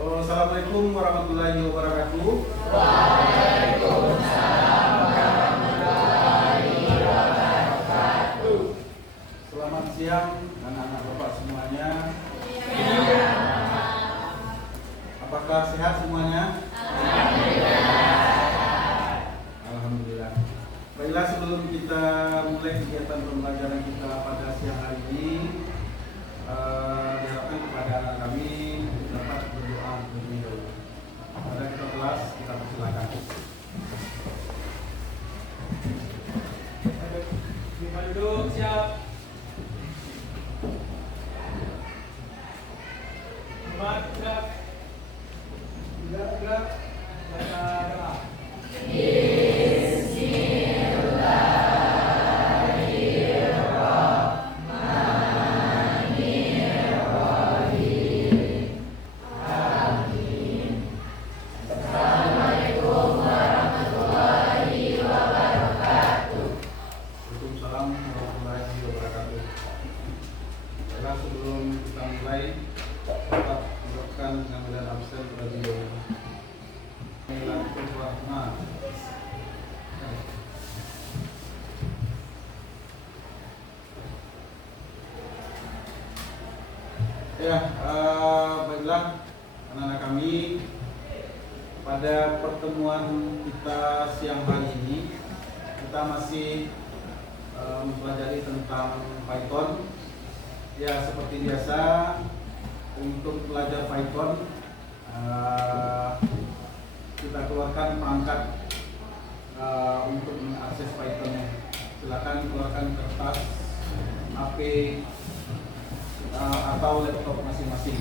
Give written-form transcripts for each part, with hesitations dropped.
Assalamualaikum warahmatullahi wabarakatuh. Waalaikumsalam warahmatullahi wabarakatuh. Selamat siang anak-anak Bapak semuanya. Iya. Apakah sehat semuanya? Alhamdulillah. Alhamdulillah. Baiklah, sebelum kita mulai kegiatan pembelajaran kita pada siang hari ini, diharapkan kepada anak kami dapat berdoa terlebih dahulu. Pada kita kelas, kita persilakan. Lima duduk, siap. 4 gerak. 3 gerak. Gerak. Waalaikumsalam warahmatullahi wabarakatuh. Baiklah, sebelum kita mulai, dapat melakukan pengambilan absen terlebih dahulu. Bismillahirrahmanirrahim. Ya, baiklah anak-anak kami, pada pertemuan kita siang hari ini kita masih mempelajari tentang Python. Ya, seperti biasa untuk belajar Python kita keluarkan perangkat untuk mengakses Python-nya. Silakan keluarkan kertas, HP atau laptop masing-masing.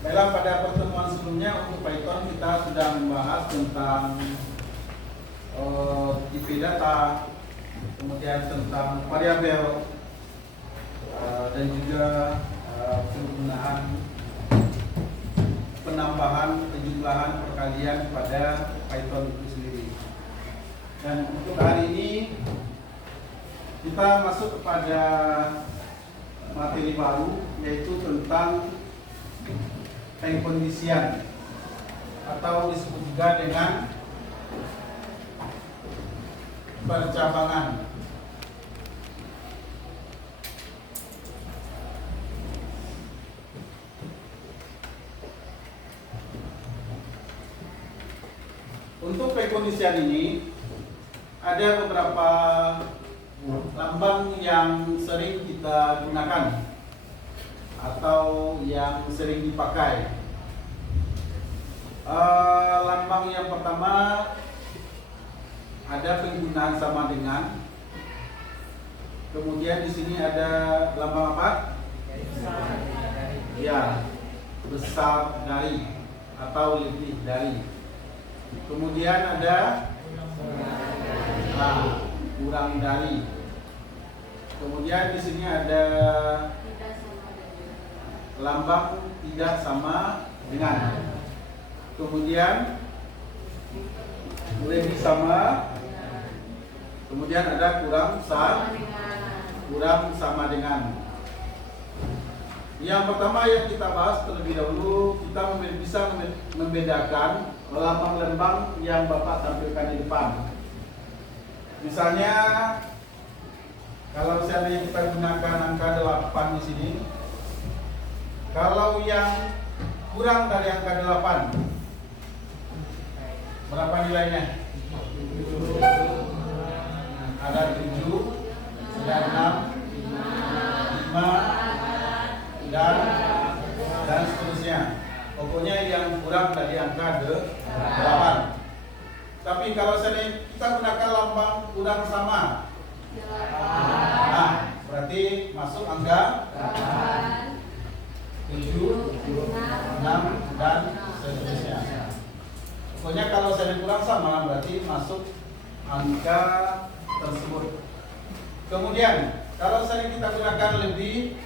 Baiklah, pada pertemuan sebelumnya untuk Python kita sudah membahas tentang tipe data, kemudian tentang variabel, dan juga penggunaan penambahan, penjumlahan, perkalian pada Python itu sendiri. Dan untuk hari ini kita masuk kepada materi baru, yaitu tentang pengkondisian atau disebut juga dengan percabangan. Untuk pengkondisian ini ada beberapa lambang yang sering kita gunakan atau yang sering dipakai. Lambang yang pertama ada penggunaan sama dengan. Kemudian di sini ada lambang apa? Ya, besar dari atau lebih dari. Kemudian ada kurang dari. Kemudian di sini ada lambang tidak sama dengan. Kemudian lebih sama. Kemudian ada kurang sama dengan. Yang pertama yang kita bahas terlebih dahulu, kita bisa membedakan lambang-lambang yang Bapak tampilkan di depan. Misalnya, kalau misalnya kita gunakan angka 8 di sini, kalau yang kurang dari angka 8, berapa nilainya? Ada 7, ada 6, 5, dan seterusnya. Pokoknya yang kurang dari angka 8. Tapi kalau misalnya kita gunakan lambang kurang sama, nah berarti masuk angka 7, 6, dan seterusnya. Pokoknya kalau saya kurang sama berarti masuk angka tersebut. Kemudian kalau saya kita gunakan lebih,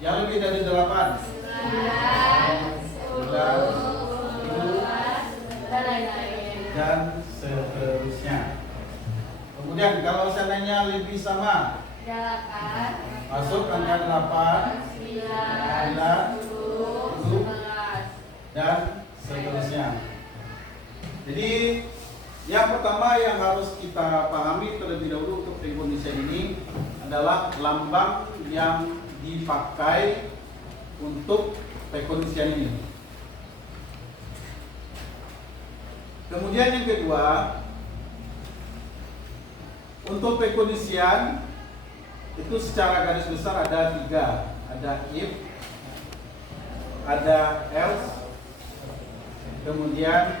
yang lebih dari 8, 10, dan seterusnya. Kemudian kalau seandainya lebih sama, Masuk angka 8, 9, 10, dan seterusnya. Jadi yang pertama yang harus kita pahami terlebih dahulu untuk prekondisian ini adalah lambang yang dipakai untuk prekondisian ini. Kemudian yang kedua, untuk prekondisian itu secara garis besar ada 3, ada if, ada else, kemudian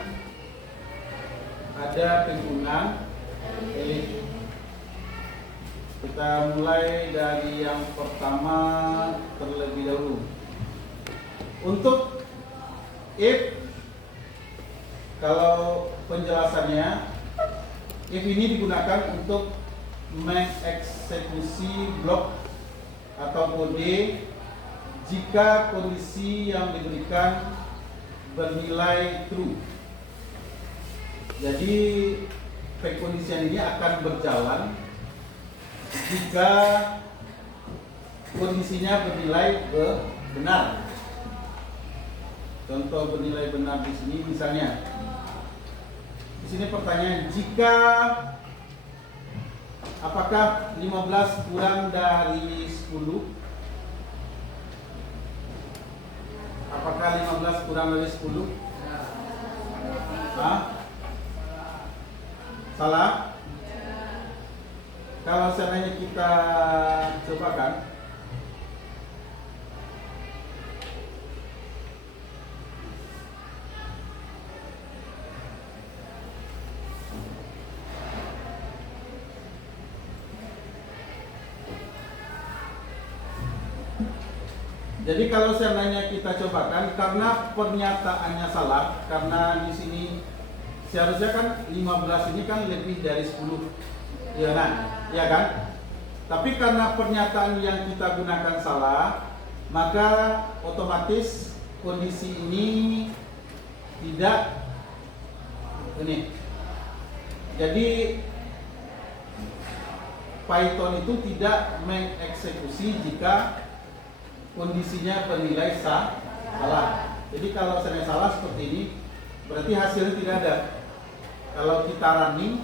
ada penggunaan elif. Kita mulai dari yang pertama terlebih dahulu. Untuk if, kalau penjelasannya, if ini digunakan untuk mengeksekusi blok atau kode jika kondisi yang diberikan bernilai true. Jadi prekondisian ini akan berjalan jika kondisinya bernilai benar. Contoh bernilai benar di sini misalnya, di sini pertanyaan, jika apakah 15 kurang dari 10? Apakah 15 kurang dari 10? Hah? Salah? Kalau seandainya kita cobakan, jadi kalau seandainya kita cobakan, karena pernyataannya salah, karena di sini seharusnya kan 15 ini kan lebih dari 10, ya kan? Ya kan? Tapi karena pernyataan yang kita gunakan salah, maka otomatis kondisi ini tidak ini. Jadi Python itu tidak mengeksekusi jika kondisinya bernilai salah. Jadi kalau saya salah seperti ini, berarti hasilnya tidak ada. Kalau kita running,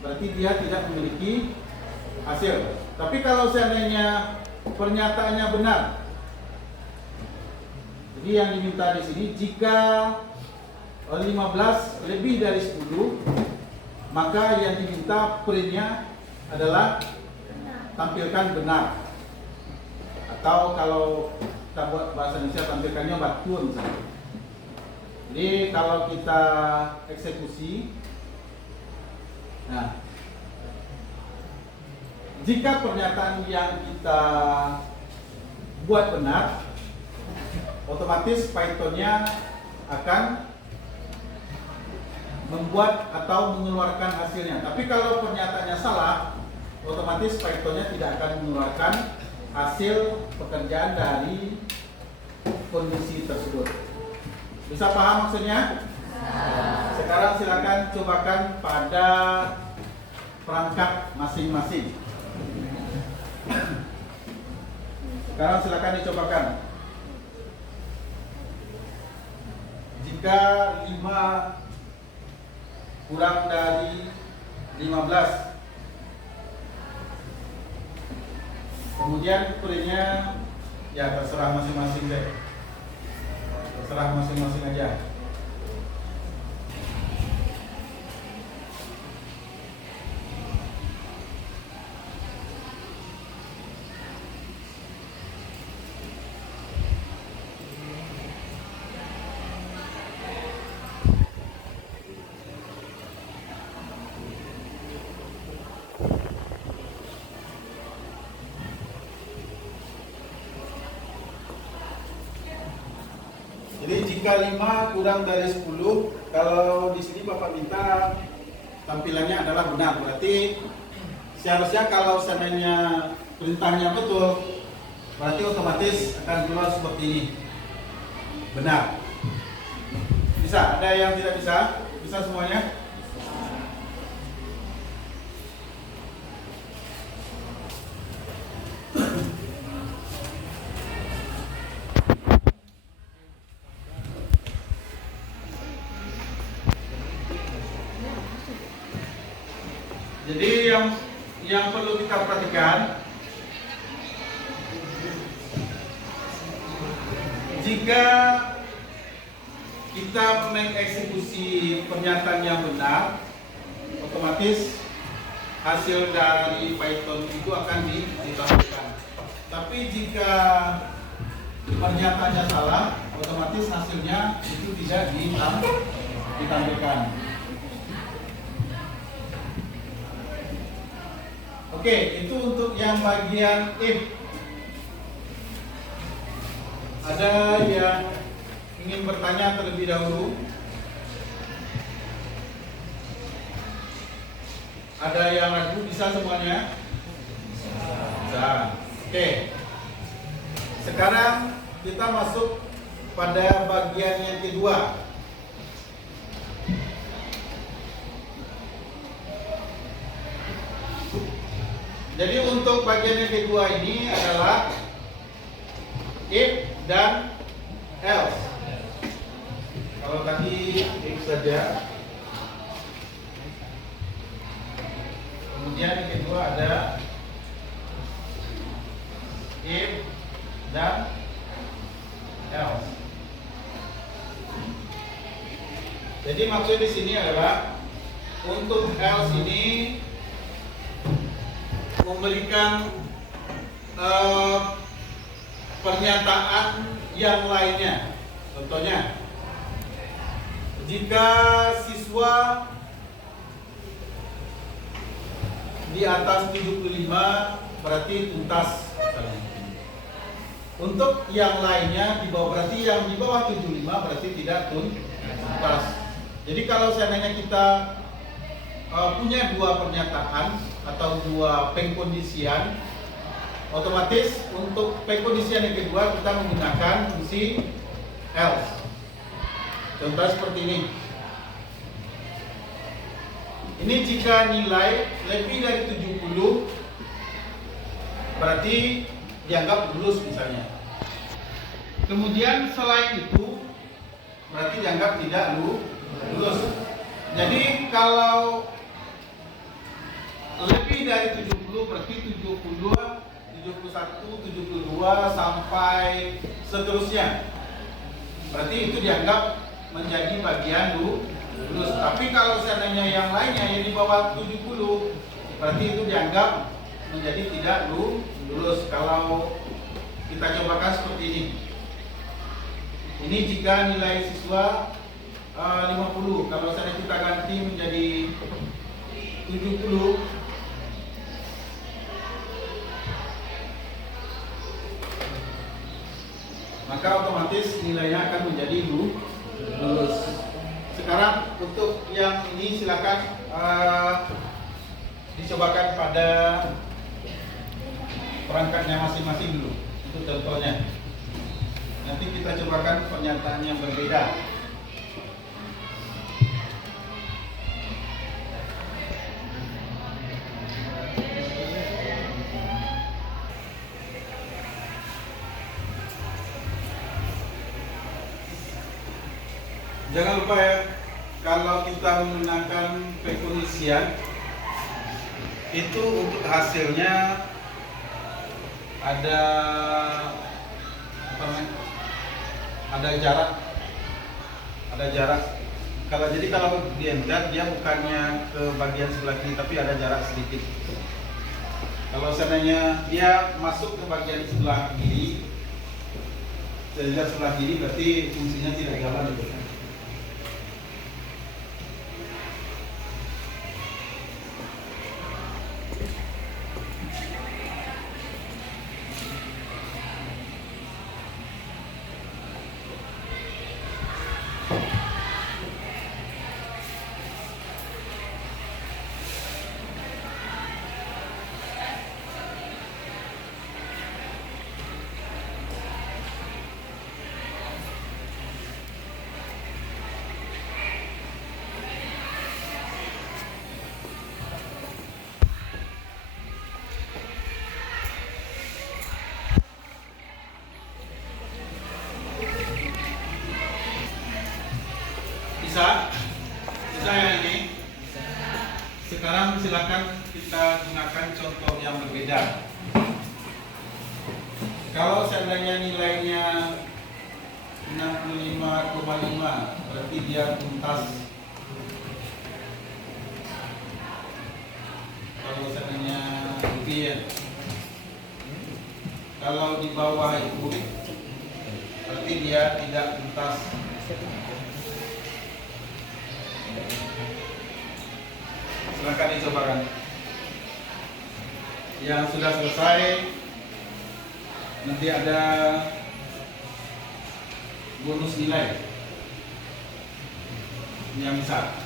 berarti dia tidak memiliki hasil. Tapi kalau seandainya pernyataannya benar, jadi yang diminta di sini, jika 15 lebih dari 10, maka yang diminta printnya adalah tampilkan benar. Atau kalau kita buat bahasa Indonesia, tampilkannya batun. Jadi kalau kita eksekusi, nah, jika pernyataan yang kita buat benar, otomatis Python-nya akan membuat atau mengeluarkan hasilnya. Tapi kalau pernyataannya salah, otomatis Python-nya tidak akan mengeluarkan hasil pekerjaan dari kondisi tersebut. Bisa paham maksudnya? Sekarang silakan cobakan pada perangkat masing-masing. Sekarang silakan dicobakan. Jika 5 kurang dari 15, kemudian printnya ya terserah masing-masing deh. Terserah masing-masing aja. Jadi jika 5 kurang dari 10, kalau di sini Bapak minta tampilannya adalah benar, berarti seharusnya kalau seandainya perintahnya betul, berarti otomatis akan keluar seperti ini. Benar. Bisa? Ada yang tidak bisa? Bisa semuanya? yang perlu kita perhatikan, jika kita mengeksekusi pernyataan yang benar, otomatis hasil dari Python itu akan ditampilkan. Tapi jika pernyataannya salah, otomatis hasilnya itu tidak ditampilkan. Oke, itu untuk yang bagian if. Ada yang ingin bertanya terlebih dahulu? Ada yang ragu? Bisa semuanya? Bisa. Oke. Sekarang kita masuk pada bagian yang kedua. Jadi untuk bagian yang kedua ini adalah if dan else. Kalau tadi if saja, kemudian yang kedua ada if dan else. Jadi maksud di sini adalah untuk else ini memberikan pernyataan yang lainnya. Contohnya, jika siswa di atas 75 berarti tuntas. Untuk yang lainnya di bawah, berarti yang di bawah 75 berarti tidak tuntas. Jadi kalau seandainya kita punya dua pernyataan atau dua pengkondisian, otomatis untuk pengkondisian yang kedua kita menggunakan fungsi else. Contoh seperti ini. Ini jika nilai lebih dari 70 berarti dianggap lulus misalnya. Kemudian selain itu berarti dianggap tidak lulus. Jadi kalau lebih dari 70 berarti 70, 71, 72 sampai seterusnya. Berarti itu dianggap menjadi bagian lulus. Tapi kalau seandainya yang lainnya yang di bawah 70 berarti itu dianggap menjadi tidak lulus. Kalau kita cobakan seperti ini. Ini jika nilai siswa 50, kalau seandainya kita ganti menjadi 70, maka otomatis nilainya akan menjadi lulus. Sekarang untuk yang ini silakan dicobakan pada perangkatnya masing-masing dulu. Itu contohnya. Nanti kita cobakan pernyataan yang berbeda. Jangan lupa ya, kalau kita menggunakan pengkondisian itu untuk hasilnya ada jarak. Kalau di enter dia bukannya ke bagian sebelah kiri tapi ada jarak sedikit. Kalau seandainya dia masuk ke bagian sebelah kiri, sebelah kiri berarti fungsinya tidak jalan gitu. Bisa yang ini. Sekarang silakan kita gunakan contoh yang berbeda. Kalau seandainya nilainya 65,5, berarti dia tuntas. Kalau seandainya lebih ya. Kalau di bawah itu, berarti dia tidak tuntas. Silakan dicobakan. Yang sudah selesai, nanti ada bonus nilai yang bisa.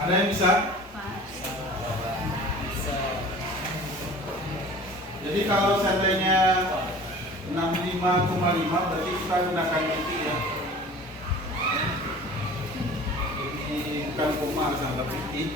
Ada yang bisa? Jadi kalau seandainya 65,5 berarti kita gunakan titik ya. Ini bukan koma, sama titik.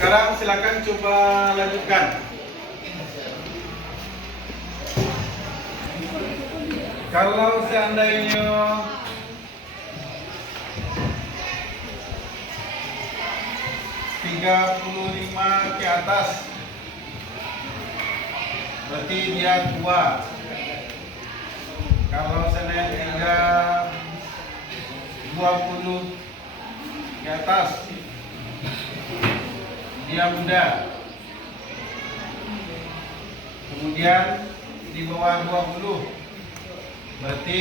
Sekarang silakan coba lanjutkan. Kalau seandainya 35 ke atas, berarti dia tua. Kalau seandainya 20 ke atas, dia muda. Kemudian di bawah 20 berarti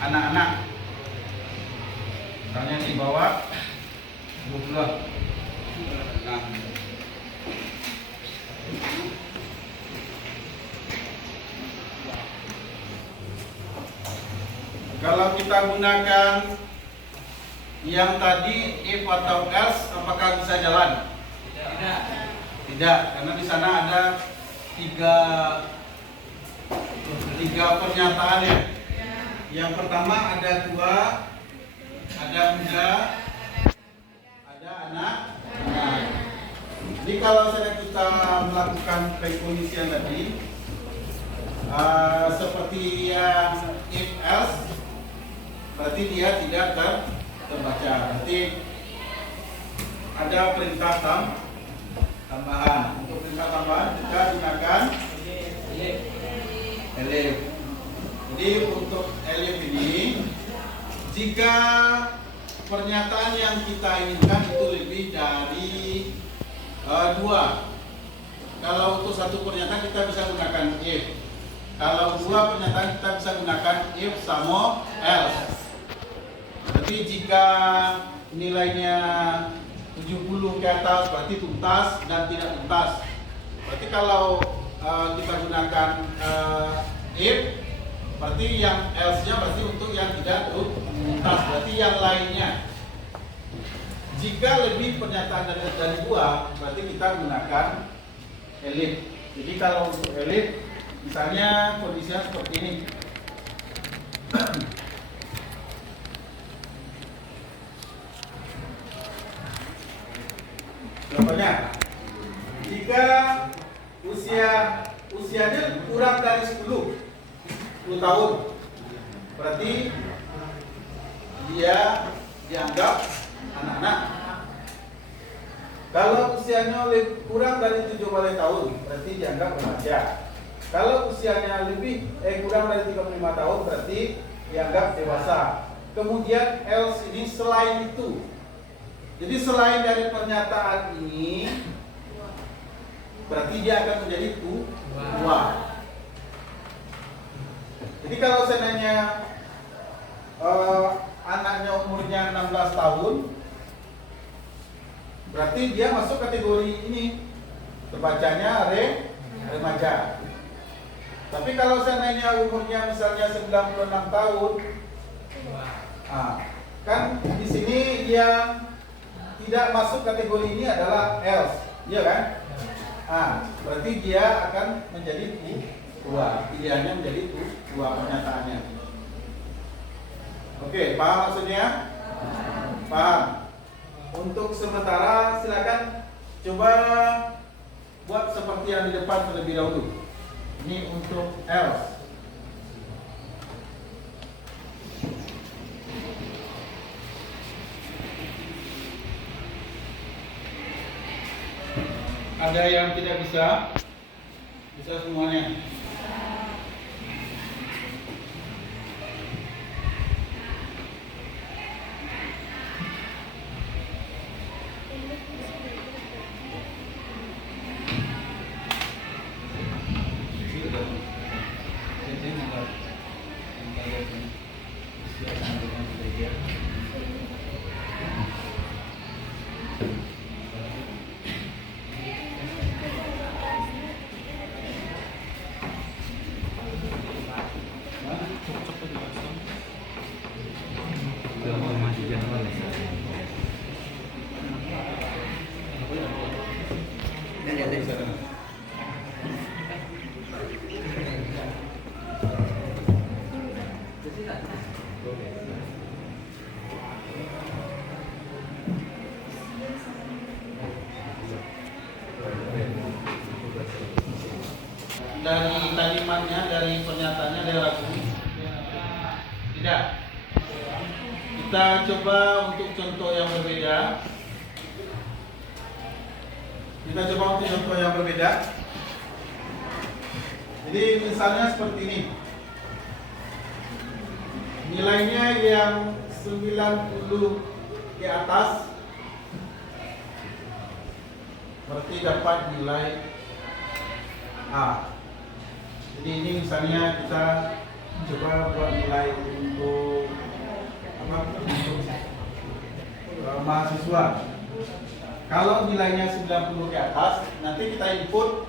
anak-anak. Misalnya di bawah 20. Nah. Kalau kita gunakan yang tadi if atau else, apakah bisa jalan? Tidak. Tidak, karena di sana ada tiga pernyataan ya. Yang pertama ada tua, ada muda, ada anak. Jadi kalau kita melakukan prekondisian tadi, seperti yang if else, berarti dia tidak terbaca. Berarti ada perintah tambahan. Untuk perintah tambahan kita gunakan elif. Jadi untuk elif ini, jika pernyataan yang kita inginkan itu lebih dari 2. Kalau untuk satu pernyataan kita bisa gunakan if. Kalau 2 pernyataan kita bisa gunakan if sama else. Jadi jika nilainya 70 ke atas berarti tuntas dan tidak tuntas. Berarti kalau kita gunakan if, berarti yang else-nya berarti untuk yang tidak tuntas, berarti yang lainnya. Jika lebih pernyataan dari 2, berarti kita gunakan elif. Jadi kalau untuk elif, misalnya kondisinya seperti ini. Contohnya, jika usianya kurang dari 10 tahun, berarti dia dianggap anak-anak. Kalau usianya kurang dari 17 tahun, berarti dianggap remaja. Kalau usianya kurang dari 35 tahun, berarti dianggap dewasa. Kemudian else ini selain itu. Jadi selain dari pernyataan ini, berarti dia akan menjadi tua. Jadi kalau seandainya anaknya umurnya 16 tahun, berarti dia masuk kategori ini, terbacanya remaja. Tapi kalau seandainya umurnya misalnya 96 tahun, kan di sini yang tidak masuk kategori ini adalah else, iya kan? Berarti dia akan menjadi tua, pilihannya menjadi tua pernyataannya. Oke, paham maksudnya? Paham. Untuk sementara silakan coba buat seperti yang di depan terlebih dahulu. Ini untuk else. Ada yang tidak bisa? Bisa semuanya. Dari kalimatnya, dari pernyataannya ada ragu? Tidak. Kita coba untuk contoh yang berbeda. Jadi misalnya seperti ini. Nilainya yang 90 di atas, berarti dapat nilai A. Jadi ini misalnya kita coba buat nilai untuk mahasiswa. Kalau nilainya 90 ke atas, nanti kita input,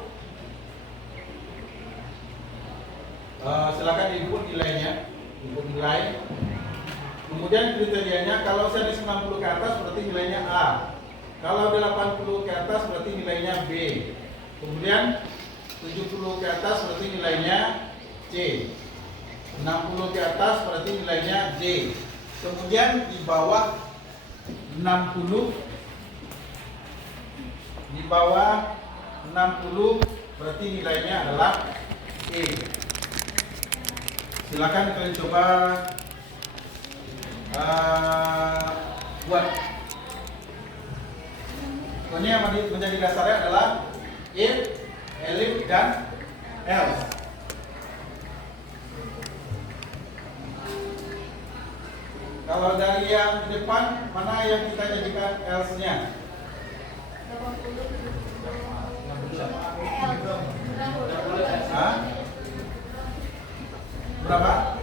silakan input nilainya, input nilai. Kemudian kriterianya, kalau saya 90 ke atas berarti nilainya A. Kalau 80 ke atas berarti nilainya B. Kemudian 70 ke atas berarti nilainya C. 60 ke atas berarti nilainya D. Kemudian di bawah 60 berarti nilainya adalah E. Silakan kalian coba buat. Pokoknya yang menjadi dasarnya adalah if, elif, dan else. Kalau dari yang di depan, mana yang kita jadikan else-nya? Berapa?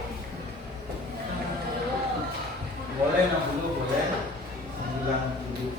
Boleh 60, boleh 90.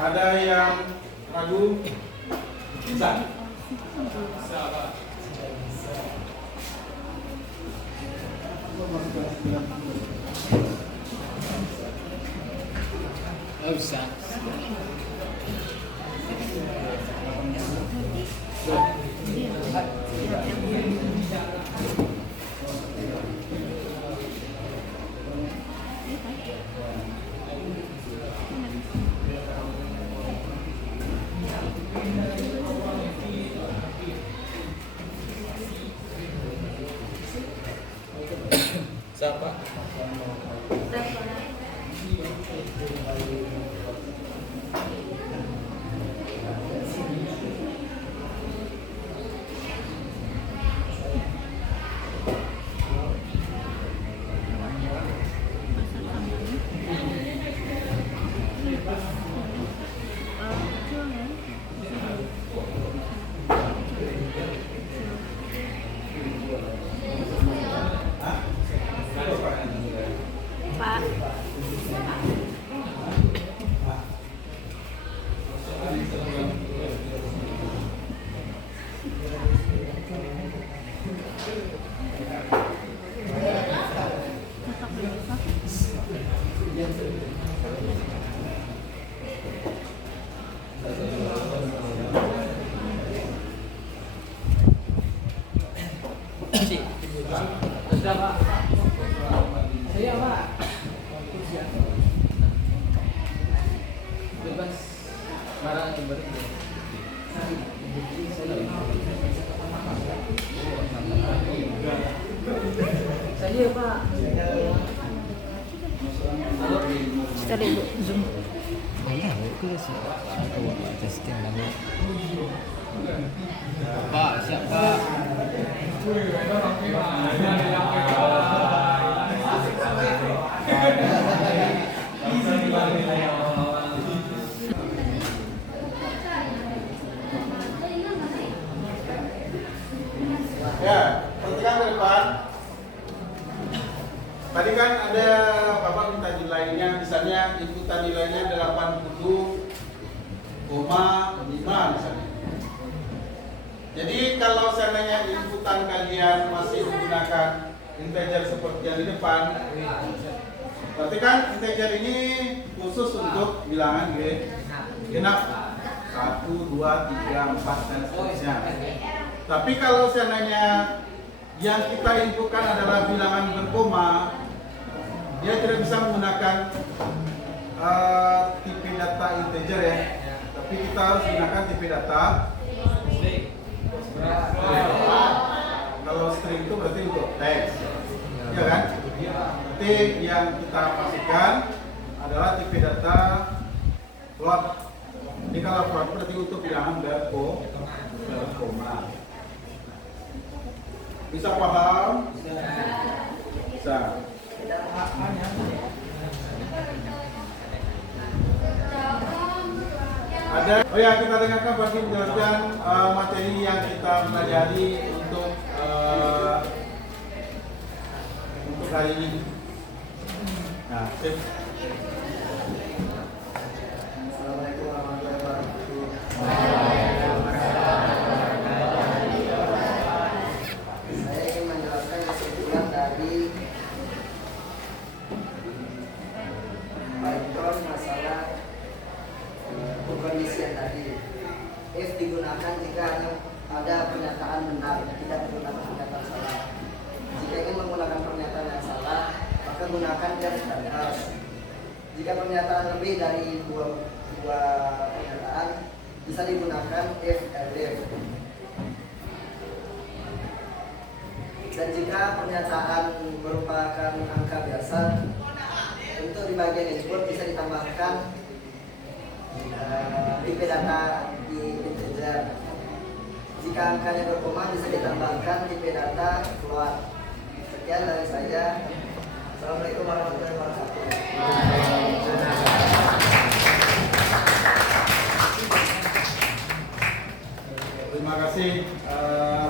Ada yang ragu? Bisa? Nggak usah. Saya Pak. Tadi Bu Zoom. Banyak itu sih. Aku testing lagi. Pak, siap Pak. Ya, perhatikan ke depan. Tadi kan ada Bapak minta nilainya, misalnya inputan nilainya 80,5 misalnya. Jadi kalau seandainya inputan kalian masih menggunakan integer seperti yang di depan, berarti kan integer ini khusus untuk bilangan genap 1, 2, 3, 4 dan seterusnya. Tapi kalau seandainya yang kita inputkan adalah bilangan berkoma, dia tidak bisa menggunakan tipe data integer ya, tapi kita harus gunakan tipe data string. Kalau string itu berarti untuk teks, ya kan? Berarti yang kita pastikan adalah tipe data float. Jadi kalau float berarti untuk bilangan berkoma. Bisa paham? Bisa. Ada, oh ya, kita dengarkan bagi menjelaskan materi yang kita pelajari untuk hari ini. Nah, sip. Assalamualaikum warahmatullahi wabarakatuh. Saya ingin menjelaskan kesimpulan dari Python masalah kondisian tadi. If digunakan jika ada pernyataan benar, tidak menggunakan pernyataan salah. Jika ingin menggunakan pernyataan yang salah, maka gunakan if dan else. Jika pernyataan lebih dari dua pernyataan, bisa digunakan if and if. Dan jika pernyataan merupakan angka biasa, untuk di bagian input bisa ditambahkan tipe data di integer. Jika angkanya berkoma bisa ditambahkan tipe data float. Sekian dari saya. Assalamualaikum warahmatullahi wabarakatuh. Terima kasih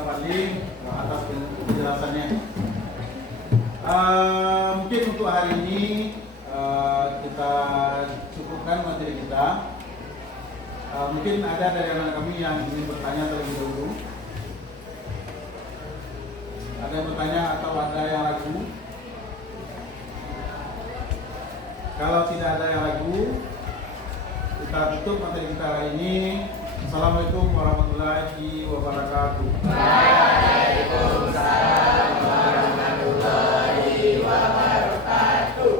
Pak Lim atas penjelasannya. Mungkin untuk hari ini kita cukupkan materi kita. Mungkin ada dari anak kami yang ingin bertanya terlebih dahulu. Ada yang bertanya atau ada yang ragu? Kalau tidak ada yang ragu, kita tutup materi kita hari ini. Assalamualaikum warahmatullahi wabarakatuh. Waalaikumsalam warahmatullahi wabarakatuh.